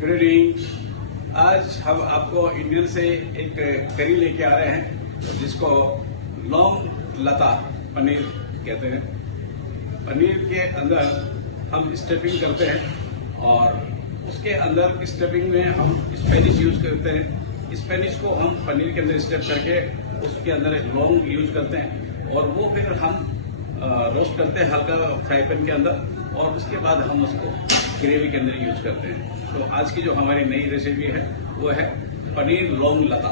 Good evening. आज हम आपको इंडियन से एक करी लेके आ रहे हैं जिसको लौंग लता पनीर कहते हैं। पनीर के अंदर हम स्टफिंग करते हैं और उसके अंदर स्टफिंग में हम स्पेनिश यूज करते हैं। स्पेनिश को हम पनीर के अंदर स्टफ करके उसके अंदर एक लौंग यूज करते हैं और वो फिर हम रोस्ट करते हैं हल्का फ्राई पैन के अंदर और उसके बाद हम उसको ग्रेवी के अंदर यूज करते हैं। तो आज की जो हमारी नई रेसिपी है वो है पनीर लौंग लता।